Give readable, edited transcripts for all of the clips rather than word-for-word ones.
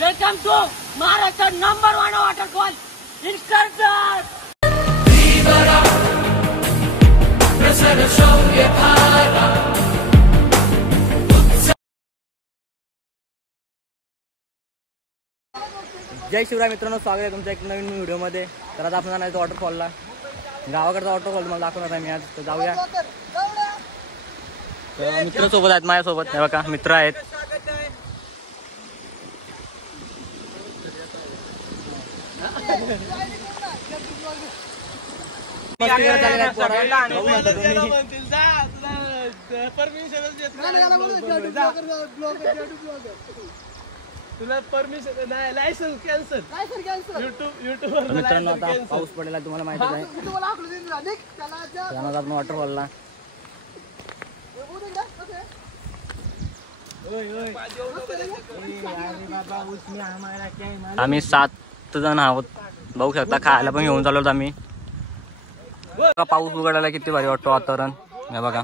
Welcome to Maharashtra number 1 waterfall Instagram. जय शिवराय मित्रांनो, स्वागत आहे तुमच्या एक नवीन व्हिडिओमध्ये। तर आज आपण जाणार वॉटरफॉलला, गावाकडचा वॉटरफॉल तुम्हाला दाखवणार आहे मी आज। तर जाऊया। तर मित्र सोबत आहेत माझ्यासोबत, हे बघा मित्र आहेत। तुला परमिशन नाही, लायसन्स कॅन्सल। मित्रांनो आता पाऊस पडलेला तुम्हाला माहिती आहे, जाणार आपण वॉटरफॉलला। आम्ही 7 जण आहोत, बघू शकता। खायला पण घेऊन चाललो आम्ही। पाऊस उघडायला किती भारी वाटतो वातावरण, हे बघा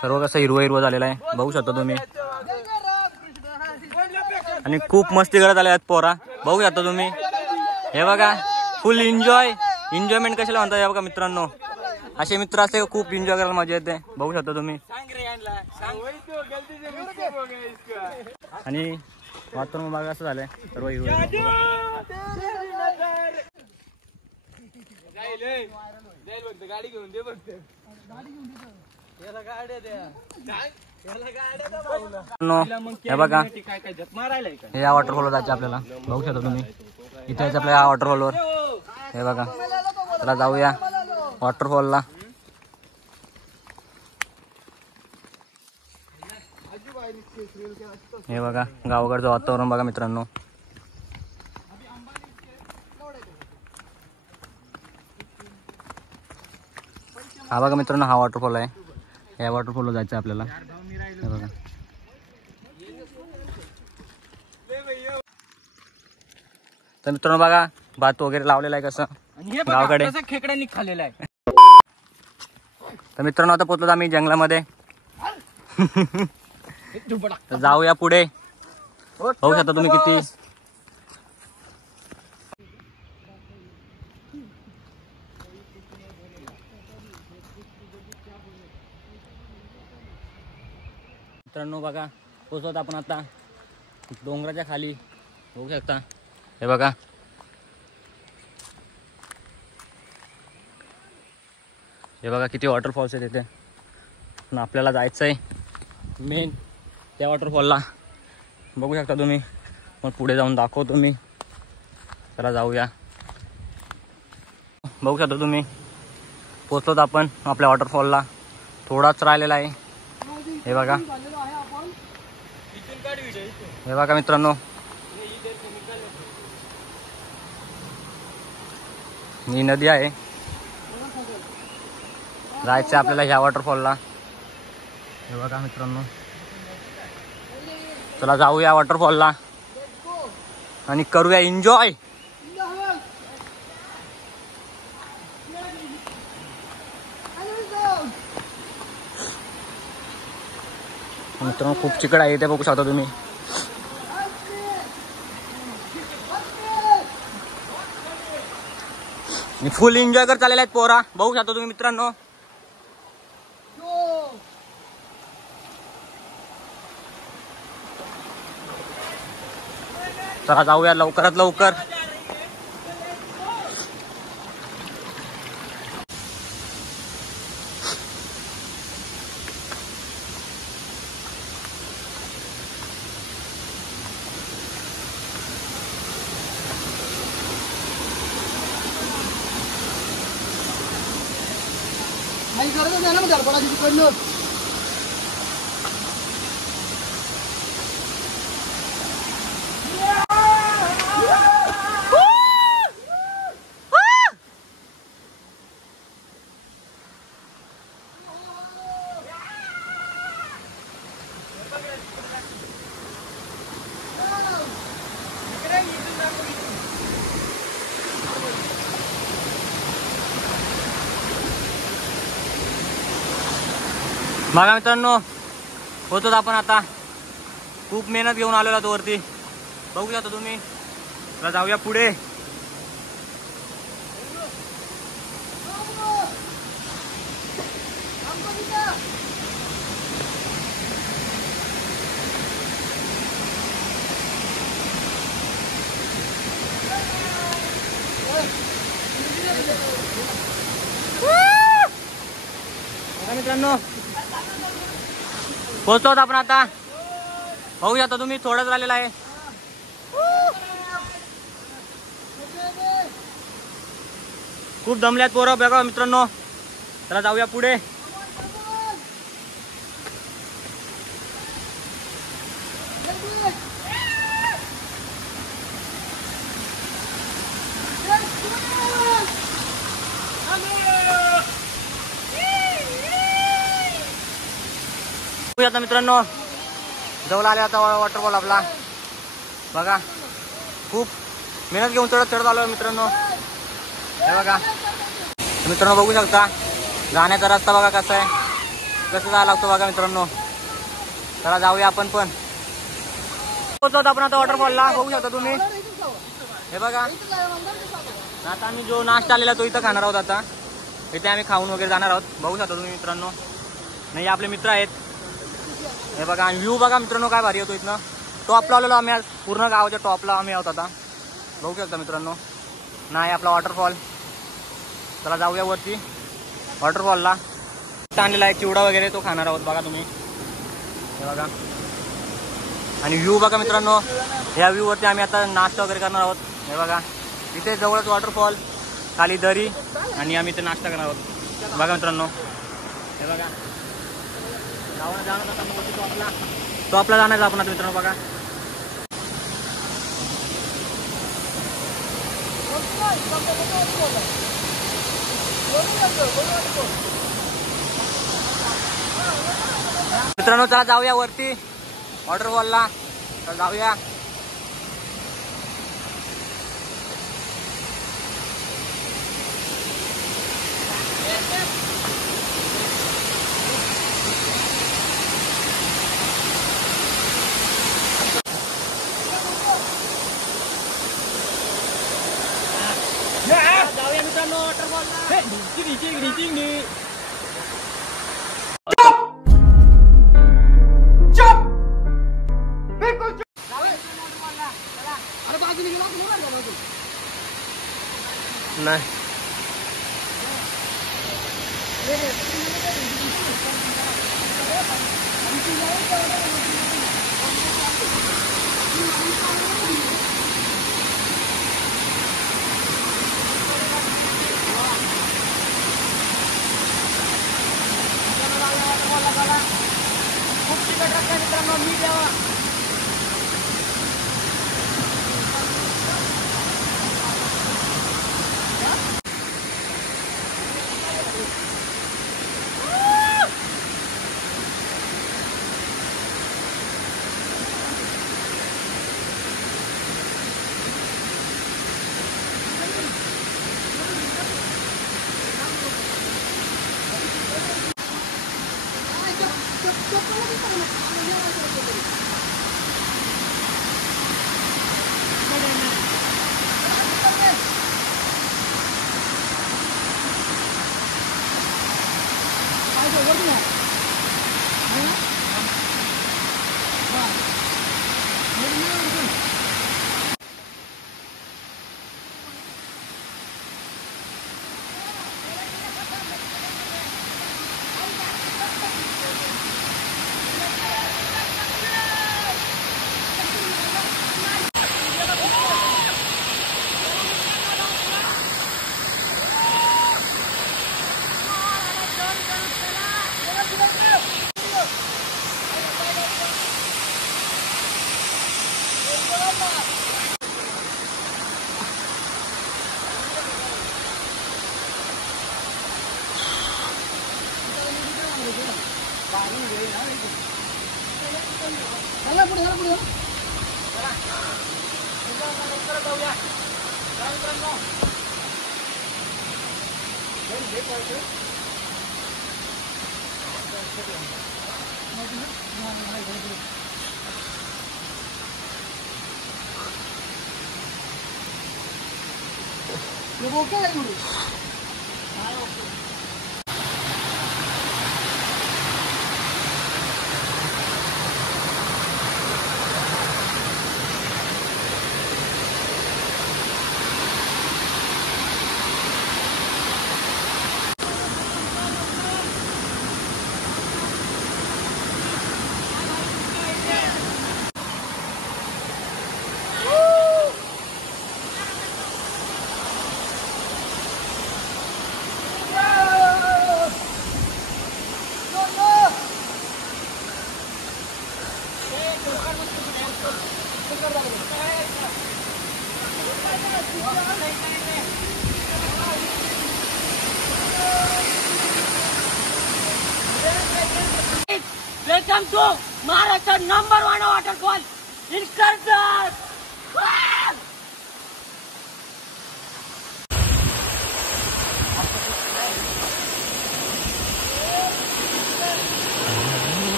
सर्व कसं हिरवं हिरवं झालेलं आहे, बघू शकता तुम्ही। आणि खूप मस्ती करत आले आहेत पोरा, बघू शकता तुम्ही। हे बघा फुल एन्जॉयमेंट कशाला म्हणतात, हे बघा मित्रांनो। असे मित्र असले खूप एन्जॉय करायला मजा येते, बघू शकता तुम्ही। आणि वातावरण बघा असं झालंय, सर्व हिरवं। गाडी घेऊन दे फक्त, याला गाड्या द्या। हे बघा या वॉटरफॉलवर जायचं आपल्याला, बघू शकता तुम्ही। इथे यायचं आपल्या वॉटरफॉलवर, हे बघा। चला जाऊया वॉटरफॉलला। हे बघा गावाकडचं वातावरण बघा मित्रांनो। हा बघा मित्रांनो, हा वॉटरफॉल आहे। या वॉटरफॉलवर जायचं आपल्याला, हे बघा। तर मित्रांनो बघा भात वगैरे लावलेला आहे कसं गावाकडे, खेकड्यांनी खाल्लेला आहे। तर मित्रांनो आता पोहोचलो आम्ही जंगलामध्ये। तर जाऊया पुढे, बघू शकता तुम्ही किती। मित्रांनो बघा पोहोचत आपण आता डोंगराच्या खाली, बघू शकता। हे बघा हे बघा किती वॉटरफॉल्स आहेत तिथे। पण आपल्याला जायचं आहे मेन त्या वॉटरफॉलला, बघू शकता तुम्ही। मग पुढे जाऊन दाखवतो मी, चला जाऊया। बघू शकता तुम्ही पोचलोत आपण आपल्या वॉटरफॉलला, थोडाच राहिलेला आहे। हे बघा हे बघा मित्रांनो, ही नदी आहे। जायचं आपल्याला ह्या वॉटरफॉलला, हे बघा मित्रांनो। चला जाऊया वॉटरफॉलला आणि करूया एन्जॉय। मित्रांनो खूप चिकट आहे, ते बघू शकता तुम्ही। फुल एन्जॉय करत चाललेले आहेत पोरा, बघू शकता तुम्ही मित्रांनो। चला जाऊया लवकरात लवकर। बघा मित्रांनो, होतोच आपण आता खूप मेहनत घेऊन आलेलो आहोत वरती, बघू शकता तुम्ही. चला जाऊया पुढे. मित्रांनो पोहोचतो आपण आता. बघू शकता तुम्ही थोडंच राहिलेलं आहे. खूप दमल्यात पोरं बघा मित्रांनो. चला जाऊया पुढे. आता मित्रांनो जवळ आले आता वॉटरफॉल आपला. बघा खूप मेहनत घेऊन चढत आलो मित्रांनो. हे बघा मित्रांनो बघू शकता जाण्याचा रस्ता बघा कसा आहे, कसं जायला लागतो बघा मित्रांनो. चला जाऊया आपण पण. पोहोचतो आपण आता वॉटरफॉलला. बघू शकता तुम्ही. हे बघा आता आम्ही जो नाश्ता आलेला तो इथं खाणार आहोत. आता इथे आम्ही खाऊन वगैरे जाणार आहोत. बघू शकता तुम्ही मित्रांनो. नाही आपले मित्र आहेत. हे बघा व्ह्यू बघा मित्रांनो काय भारी होतो इथनं. टॉपला आलेलो आम्ही आज. पूर्ण गावाच्या टॉपला आम्ही आहोत आता. बघू शकता मित्रांनो. नाही आपला वॉटरफॉल. चला जाऊया वरती वॉटरफॉलला. आणलेला आहे चिवडा वगैरे तो खाणार आहोत बघा तुम्ही. हे बघा आणि व्ह्यू बघा मित्रांनो. या व्ह्यू वरती आम्ही आता नाश्ता वगैरे करणार आहोत. हे बघा इथे जवळच वॉटरफॉल, खाली दरी आणि आम्ही इथे नाश्ता करणार आहोत बघा मित्रांनो. हे बघा टॉपला जाण्याचा आपण आता मित्रांनो. बघा मित्रांनो चला जाऊया वरती वॉटरफॉलला. चला जाऊया. जाऊया मित्रांनो वॉटरफॉलला. नाही खूप तिकट रस्ता मित्रांनो. मी द्यावा welcome to Maharashtra number 1 waterfall in Karjat.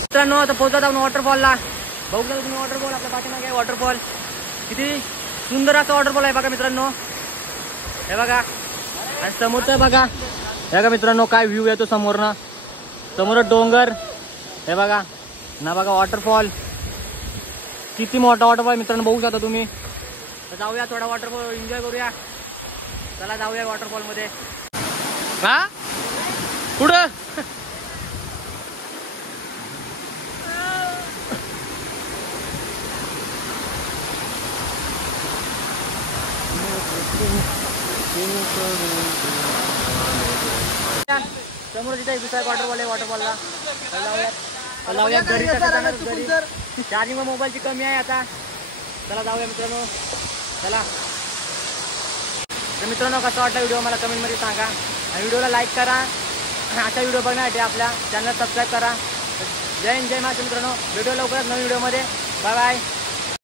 मित्रांनो आता पोहोचत आहोत वॉटरफॉलला. बघू शकता तुम्ही वॉटरफॉल आपल्या पाठीमागे आहे. वॉटरफॉल किती सुंदर असा वॉटरफॉल आहे बघा मित्रांनो. हे बघा आणि समोरचं बघा. हे बघा मित्रांनो काय व्ह्यू येतो समोरनं. समोर डोंगर हे बघा ना बघा. वॉटरफॉल किती मोठा वॉटरफॉल मित्रांनो बघू शकता तुम्ही. तर जाऊया थोडा वॉटरफॉल एन्जॉय करूया. चला जाऊया वॉटरफॉल मध्ये. हा पुढं समोर तिथे दुसरा वॉटरफॉल आहे. वॉटरफॉलला जाऊया घरी. चार्जिंग मोबाईलची कमी आहे आता. चला जाऊया मित्रांनो. चला तर मित्रांनो कसा वाटला व्हिडिओ मला कमेंटमध्ये सांगा. आणि व्हिडिओला लाईक करा. अशा व्हिडिओ बघण्यासाठी आपल्या चॅनल सबस्क्राईब करा. जय हिंद जय महाराष्ट्र मित्रांनो. व्हिडिओ लवकरच नवीन व्हिडिओमध्ये. Bye bye.